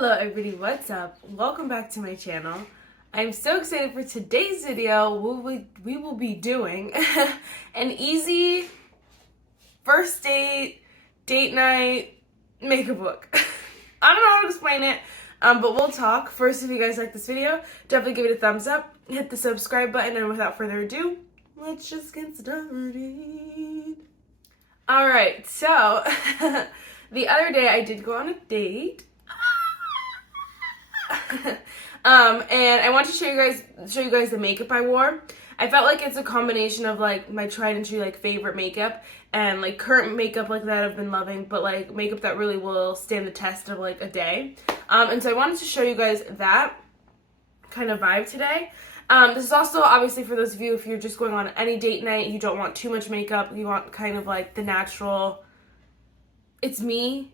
Hello everybody, what's up? Welcome back to my channel. I'm so excited for today's video. We will be doing an easy first date night makeup look. I don't know how to explain it, but we'll talk. First, if you guys like this video, definitely give it a thumbs up, hit the subscribe button, and without further ado, let's just get started. Alright, so the other day I did go on a date. And I want to show you guys the makeup I wore. I felt like it's a combination of like my tried and true like favorite makeup and like current makeup like that I've been loving, but like makeup that really will stand the test of like a day. And so I wanted to show you guys that kind of vibe today. This is also obviously for those of you if you're just going on any date night, you don't want too much makeup, you want kind of like the natural, it's me.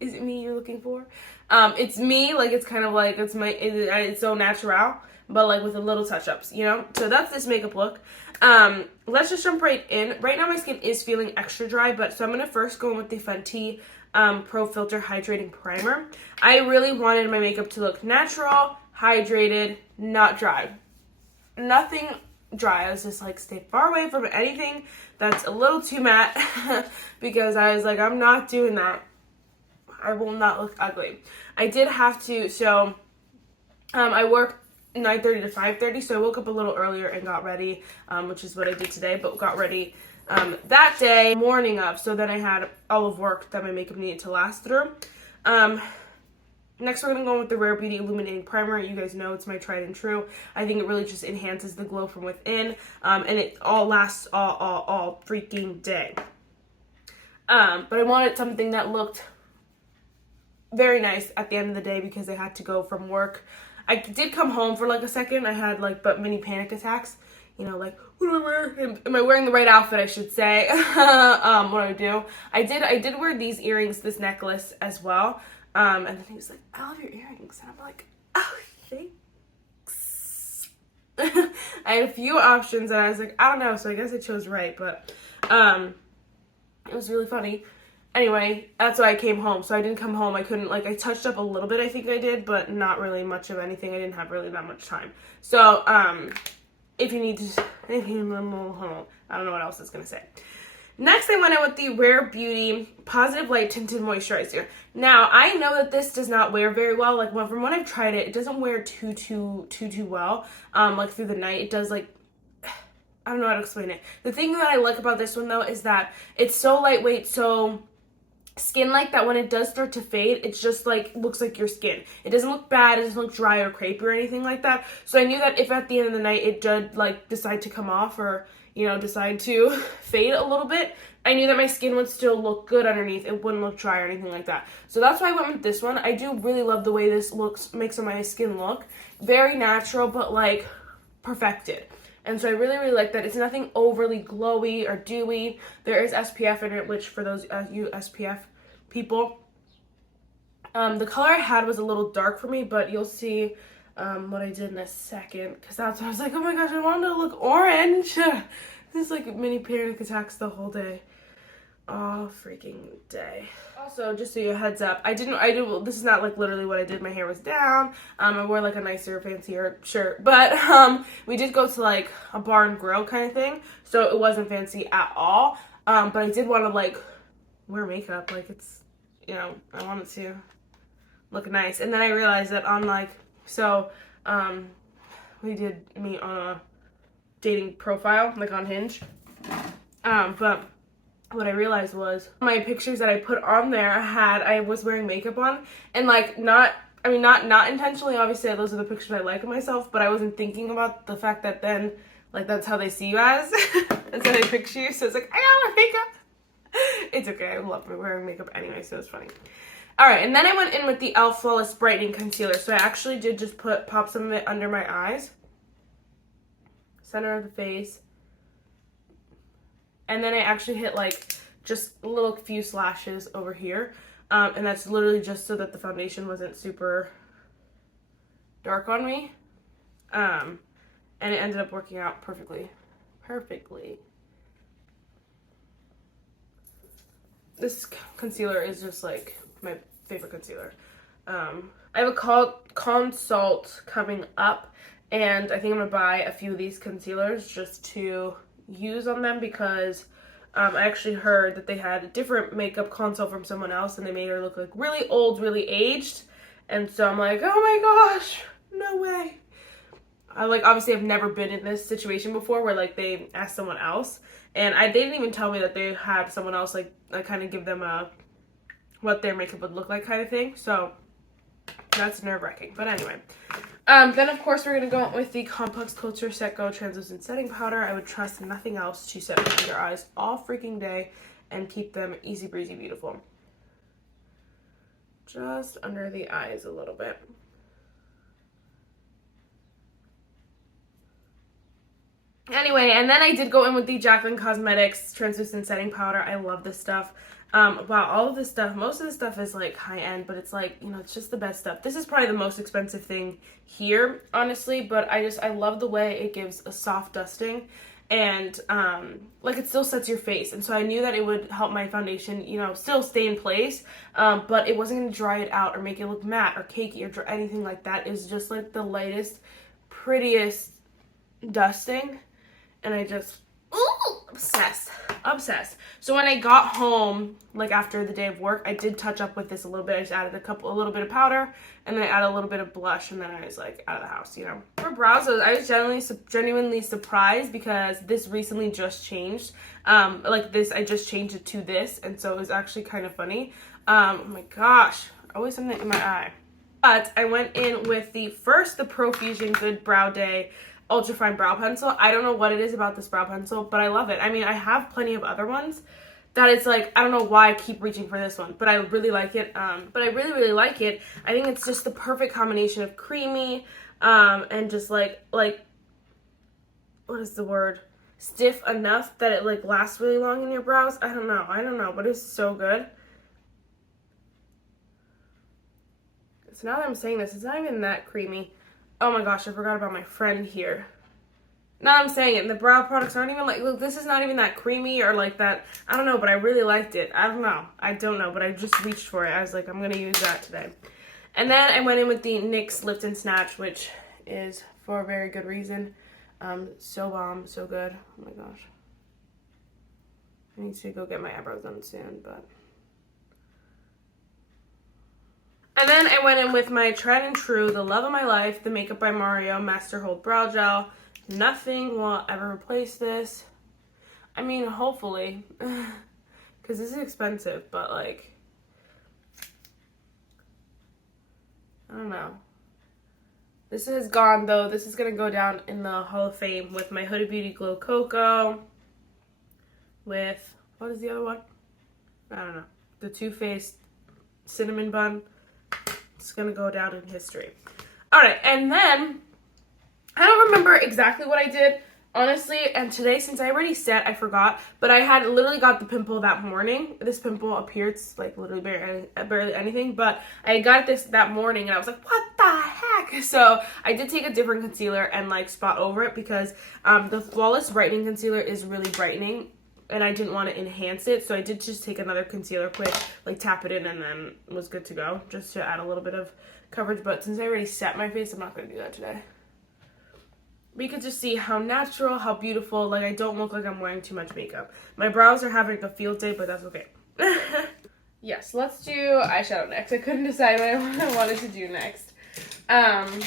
Is it me you're looking for? It's me, like it's kind of like, it's so natural, but like with a little touch-ups, you know? So that's this makeup look. Let's just jump right in. Right now my skin is feeling extra dry, but so I'm going to first go in with the Fenty Pro Filt'r Hydrating Primer. I really wanted my makeup to look natural, hydrated, not dry. Nothing dry. I was just like, stay far away from anything that's a little too matte because I was like, I'm not doing that. I will not look ugly. I did have to, so I work 9:30 to 5:30, so I woke up a little earlier and got ready, which is what I did today, but got ready that day, morning of, so then I had all of work that my makeup needed to last through. Next we're going to go with the Rare Beauty Illuminating Primer. You guys know it's my tried and true. I think it really just enhances the glow from within, and it all lasts all freaking day. But I wanted something that looked very nice at the end of the day because I had to go from work. I did come home for like a second. I had like mini panic attacks. You know, like, what do I wear? Am I wearing the right outfit, I should say? What do I do? I did wear these earrings, this necklace as well. And then he was like, I love your earrings. And I'm like, oh, thanks. I had a few options and I was like, I don't know. So I guess I chose right, but it was really funny. Anyway, that's why I came home. So I didn't come home. I couldn't, like, I touched up a little bit, I think I did, but not really much of anything. I didn't have really that much time. So, if you need to, I don't know what else it's going to say. Next, I went in with the Rare Beauty Positive Light Tinted Moisturizer. Now, I know that this does not wear very well. Like, from when I've tried it, it doesn't wear too well. Like, through the night. It does, like, I don't know how to explain it. The thing that I like about this one, though, is that it's so lightweight, so skin-like that when it does start to fade, it's just like looks like your skin. It doesn't look bad, it doesn't look dry or crepey or anything like that. So I knew that if at the end of the night it did like decide to come off or, you know, decide to fade a little bit, I knew that my skin would still look good underneath. It wouldn't look dry or anything like that. So that's why I went with this one. I do really love the way this makes my skin look. Very natural, but like perfected. And so I really like that. It's nothing overly glowy or dewy. There is SPF in it, which for those you SPF people, the color I had was a little dark for me, but you'll see what I did in a second, because that's what I was like, oh my gosh, I wanted to look orange. This is like mini panic attacks the whole day. All freaking day. Also, just so you heads up, this is not like literally what I did. My hair was down. I wore like a nicer, fancier shirt, but we did go to like a bar and grill kind of thing, so it wasn't fancy at all. But I did want to like wear makeup, like it's, you know, I wanted to look nice. And then I realized that on like, so we did meet on a dating profile, like on Hinge. But what I realized was my pictures that I put on there I was wearing makeup on, and like not intentionally, obviously those are the pictures I like of myself, but I wasn't thinking about the fact that then like that's how they see you as. That's how they picture you, so it's like, I got my makeup. It's okay, I love wearing makeup anyway, so it's funny. Alright, and then I went in with the e.l.f. Flawless Brightening Concealer. So I actually did just pop some of it under my eyes. Center of the face. And then I actually hit like just a little few slashes over here. And that's literally just so that the foundation wasn't super dark on me. And it ended up working out perfectly. This concealer is just like my favorite concealer. I have a consult coming up, and I think I'm gonna buy a few of these concealers just to use on them because I actually heard that they had a different makeup consult from someone else and they made her look like really old, really aged. And so I'm like, oh my gosh, no way. I like obviously I've never been in this situation before where like they asked someone else, and they didn't even tell me that they had someone else like kind of give them what their makeup would look like kind of thing. So that's nerve-wracking. But anyway, then of course we're gonna go with the Complex Culture Set Go Translucent Setting Powder. I would trust nothing else to set my under eyes all freaking day and keep them easy breezy beautiful. Just under the eyes a little bit. Anyway, and then I did go in with the Jaclyn Cosmetics Translucent Setting Powder. I love this stuff. Wow, all of this stuff, most of this stuff is like high end, but it's like, you know, it's just the best stuff. This is probably the most expensive thing here, honestly, but I love the way it gives a soft dusting and like it still sets your face. And so I knew that it would help my foundation, you know, still stay in place, but it wasn't going to dry it out or make it look matte or cakey or anything like that. It's just like the lightest, prettiest dusting. And I just, obsessed. So when I got home, like after the day of work, I did touch up with this a little bit. I just added a little bit of powder, and then I added a little bit of blush, and then I was like out of the house, you know. For brows, I was genuinely surprised because this recently just changed. Like this, I just changed it to this, and so it was actually kind of funny. Oh my gosh, always something in my eye. But I went in with the Profusion Good Brow Day Ultra Fine Brow Pencil. I don't know what it is about this brow pencil, but I love it. I mean, I have plenty of other ones that it's like, I don't know why I keep reaching for this one, but I really like it. But I really like it. I think it's just the perfect combination of creamy, and just like, what is the word? Stiff enough that it like lasts really long in your brows. I don't know, but it's so good. So now that I'm saying this, it's not even that creamy. Oh my gosh, I forgot about my friend here. Now I'm saying it, the brow products aren't even like, look, this is not even that creamy or like that. I don't know, but I really liked it. I don't know, but I just reached for it. I was like, I'm going to use that today. And then I went in with the NYX Lift and Snatch, which is for a very good reason. So bomb, so good. Oh my gosh. I need to go get my eyebrows done soon, but... And then I went in with my tried and true, the love of my life, the Makeup by Mario Master Hold Brow Gel. Nothing will ever replace this. I mean, hopefully, because this is expensive, but like, I don't know. This is gone though. This is going to go down in the Hall of Fame with my Huda Beauty Glow Cocoa, with, what is the other one? I don't know. The Too Faced Cinnamon Bun. It's gonna go down in history. All right, and then I don't remember exactly what I did, honestly, and today, since I already set, I forgot, but I had literally got the pimple that morning. This pimple appeared like literally barely anything, but I got this that morning and I was like, what the heck? So I did take a different concealer and like spot over it because the Flawless Brightening Concealer is really brightening, and I didn't want to enhance it, so I did just take another concealer quick, like tap it in, and then was good to go, just to add a little bit of coverage. But since I already set my face, I'm not going to do that today. But you can just see how natural, how beautiful, like I don't look like I'm wearing too much makeup. My brows are having a field day, but that's okay. Yes, let's do eyeshadow next. I couldn't decide what I wanted to do next. I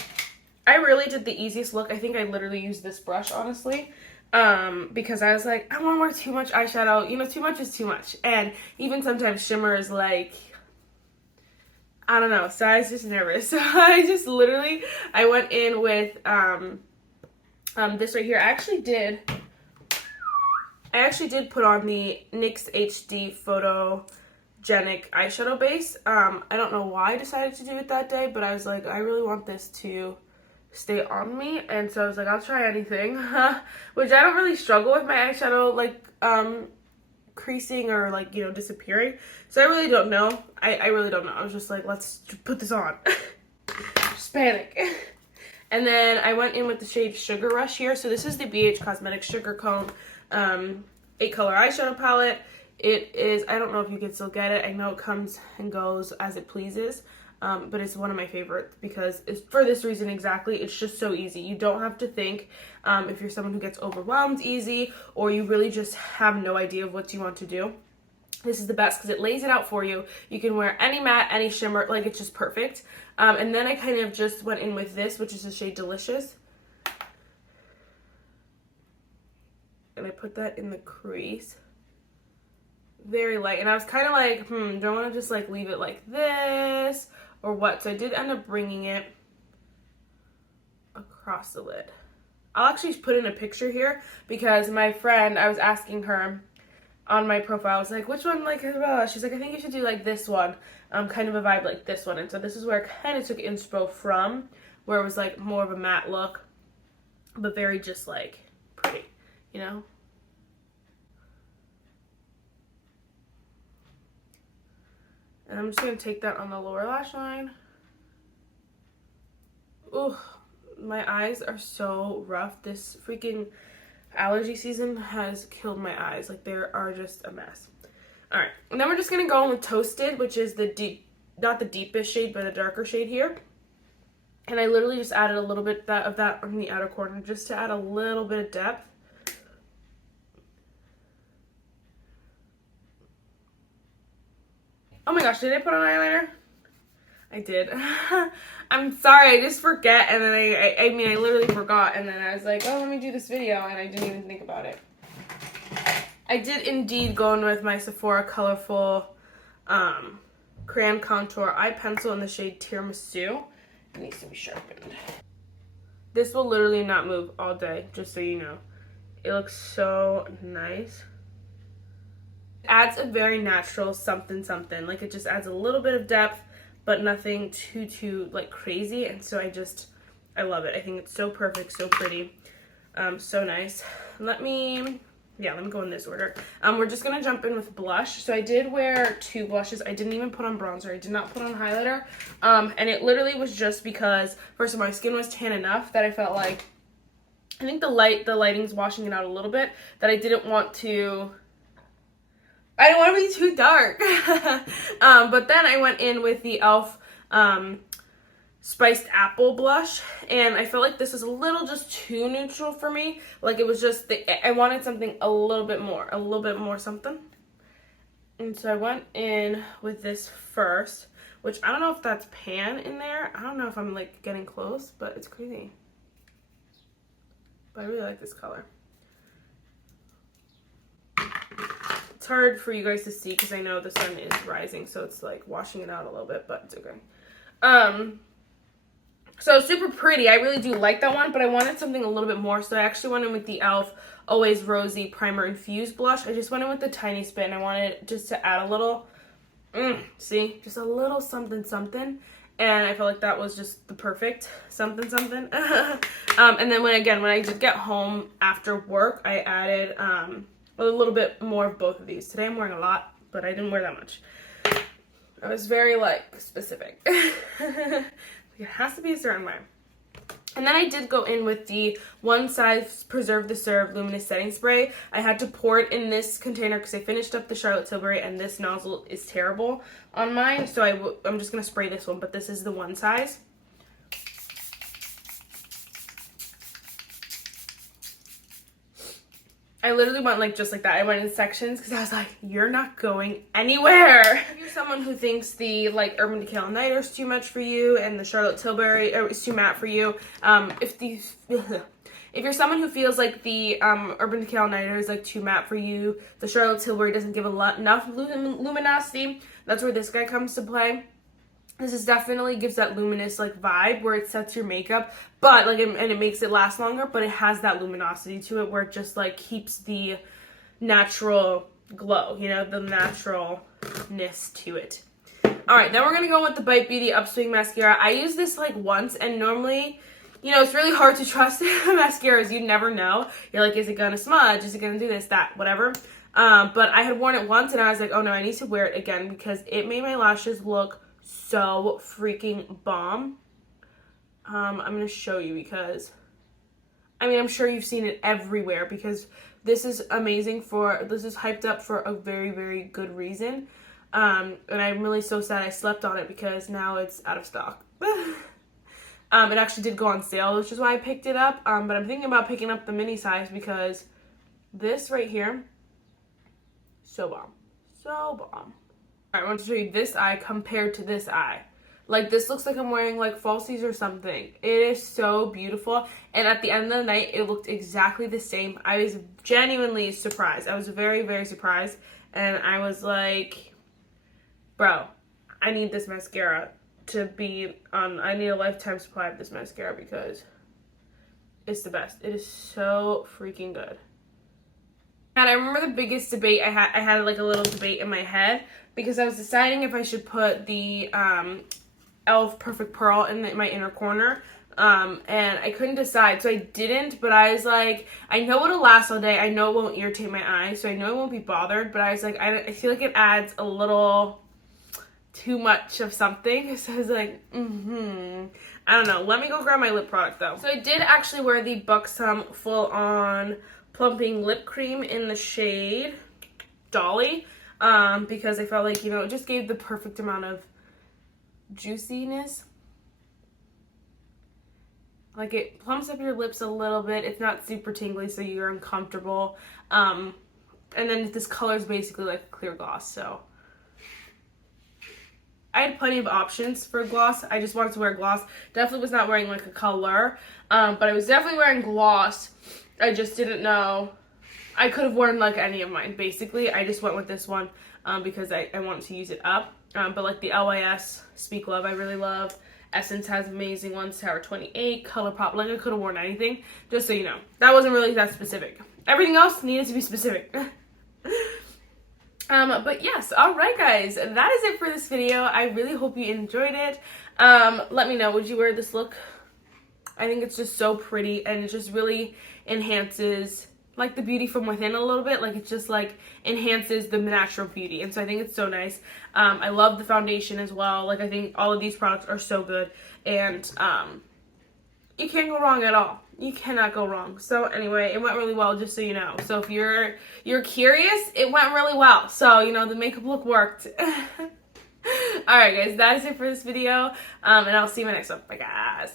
really did the easiest look. I think I literally used this brush, honestly. Because I was like, I don't want to wear too much eyeshadow. You know, too much is too much. And even sometimes shimmer is like, I don't know. So I was just nervous. So I just literally, I went in with this right here. I actually did put on the NYX HD Photogenic eyeshadow base. I don't know why I decided to do it that day, but I was like, I really want this to stay on me, and so I was like, I'll try anything. Which I don't really struggle with my eyeshadow like creasing or like, you know, disappearing, so I really don't know. I really don't know. I was just like, let's put this on. Just panic. And then I went in with the shade Sugar Rush here. So this is the BH Cosmetics Sugar Cone 8-color eyeshadow palette. It is, I don't know if you can still get it. I know it comes and goes as it pleases. but it's one of my favorites because it's for this reason exactly. It's just so easy. You don't have to think if you're someone who gets overwhelmed easy, or you really just have no idea of what you want to do. This is the best because it lays it out for you. You can wear any matte, any shimmer, like it's just perfect. And then I kind of just went in with this, which is the shade Delicious. And I put that in the crease. Very light. And I was kind of like, do I want to just like leave it like this or what? So I did end up bringing it across the lid. I'll actually put in a picture here because my friend, I was asking her on my profile, I was like, which one, like, she's like, I think you should do like this one, kind of a vibe like this one. And so this is where I kind of took inspo from, where it was like more of a matte look, but very just like pretty, you know? And I'm just going to take that on the lower lash line. Ooh, my eyes are so rough. This freaking allergy season has killed my eyes. Like, they are just a mess. Alright, and then we're just going to go in with Toasted, which is the deep, not the deepest shade, but a darker shade here. And I literally just added a little bit of that on the outer corner just to add a little bit of depth. Oh my gosh, did I put on eyeliner? I did. I'm sorry, I just forget, and then I mean, I literally forgot, and then I was like, oh, let me do this video, and I didn't even think about it. I did indeed go in with my Sephora Colorful Crayon Contour Eye Pencil in the shade Tiramisu. It needs to be sharpened. This will literally not move all day, just so you know. It looks so nice. Adds a very natural something something, like it just adds a little bit of depth but nothing too like crazy, and so I love it. I think it's so perfect, so pretty, so nice. Let me go in this order. We're just gonna jump in with blush. So I did wear 2 blushes. I didn't even put on bronzer. I did not put on highlighter, and it literally was just because first of all my skin was tan enough that I felt like I think the lighting's washing it out a little bit, that I didn't want to be too dark. But then I went in with the e.l.f. Spiced Apple blush, and I felt like this was a little just too neutral for me. Like it was just, I wanted something a little bit more something. And so I went in with this first, which I don't know if that's pan in there. I don't know if I'm like getting close, but it's crazy. But I really like this color. It's hard for you guys to see because I know the sun is rising, so it's like washing it out a little bit, but it's okay. So super pretty. I really do like that one, but I wanted something a little bit more, so I actually went in with the e.l.f. Always Rosy Primer Infused blush. I just went in with the tiny spit, and I wanted just to add a little, see, just a little something something, and I felt like that was just the perfect something something. And then when I did get home after work, I added a little bit more of both of these. Today I'm wearing a lot, but I didn't wear that much. I was very like specific. It has to be a certain way. And then I did go in with the One Size Preserve the Serve Luminous Setting Spray. I had to pour it in this container because I finished up the Charlotte Tilbury, and this nozzle is terrible on mine. So I'm just going to spray this one, but this is the One Size. I literally went like just like that. I went in sections because I was like, you're not going anywhere. If you're someone who thinks the like Urban Decay All Nighter is too much for you and the Charlotte Tilbury is too matte for you, if you're someone who feels like the Urban Decay All Nighter is like too matte for you, the Charlotte Tilbury doesn't give enough luminosity, that's where this guy comes to play. This is definitely gives that luminous like vibe where it sets your makeup, but like and it makes it last longer, but it has that luminosity to it where it just like keeps the natural glow, you know, the naturalness to it. All right, then we're gonna go with the Bite Beauty Upswing mascara. I use this like once, and normally, you know, it's really hard to trust mascaras. You never know. You're like, is it gonna smudge? Is it gonna do this, that, whatever? But I had worn it once, and I was like, oh no, I need to wear it again because it made my lashes look so freaking bomb. I'm gonna show you because I mean I'm sure you've seen it everywhere because this is amazing this is hyped up for a very, very good reason. And I'm really so sad I slept on it because now it's out of stock. It actually did go on sale, which is why I picked it up. But I'm thinking about picking up the mini size because this right here, so bomb. So bomb. Alright, I want to show you this eye compared to this eye. Like, this looks like I'm wearing, like, falsies or something. It is so beautiful. And at the end of the night, it looked exactly the same. I was genuinely surprised. I was very, very surprised. And I was like, bro, I need this mascara to be on. I need a lifetime supply of this mascara because it's the best. It is so freaking good. And I remember the biggest debate I had like a little debate in my head because I was deciding if I should put the e.l.f. Perfect Pearl in my inner corner. And I couldn't decide, so I didn't, but I was like, I know it'll last all day. I know it won't irritate my eyes, so I know I won't be bothered, but I was like, I feel like it adds a little too much of something. So I was like, I don't know. Let me go grab my lip product though. So I did actually wear the Buxom Full On Plumping Lip Cream in the shade Dolly, because I felt like, you know, it just gave the perfect amount of juiciness. Like, it plumps up your lips a little bit. It's not super tingly, so you're uncomfortable. And then this color is basically like a clear gloss, so I had plenty of options for gloss. I just wanted to wear gloss. Definitely was not wearing like a color, but I was definitely wearing gloss. I just didn't know. I could have worn like any of mine, basically. I just went with this one because I wanted to use it up. But like the LYS Speak Love, I really love. Essence has amazing ones. Tower 28, ColourPop. Like, I could have worn anything, just so you know. That wasn't really that specific. Everything else needed to be specific. But yes, alright guys, that is it for this video. I really hope you enjoyed it. Let me know, would you wear this look? I think it's just so pretty, and it just really enhances like the beauty from within a little bit. Like, it just like enhances the natural beauty, and so I think it's so nice. I love the foundation as well. Like, I think all of these products are so good, and you can't go wrong at all. You cannot go wrong. So anyway, it went really well, just so you know. So if you're curious, it went really well. So, you know, the makeup look worked. Alright guys, that is it for this video, and I'll see you in my next one. Bye guys.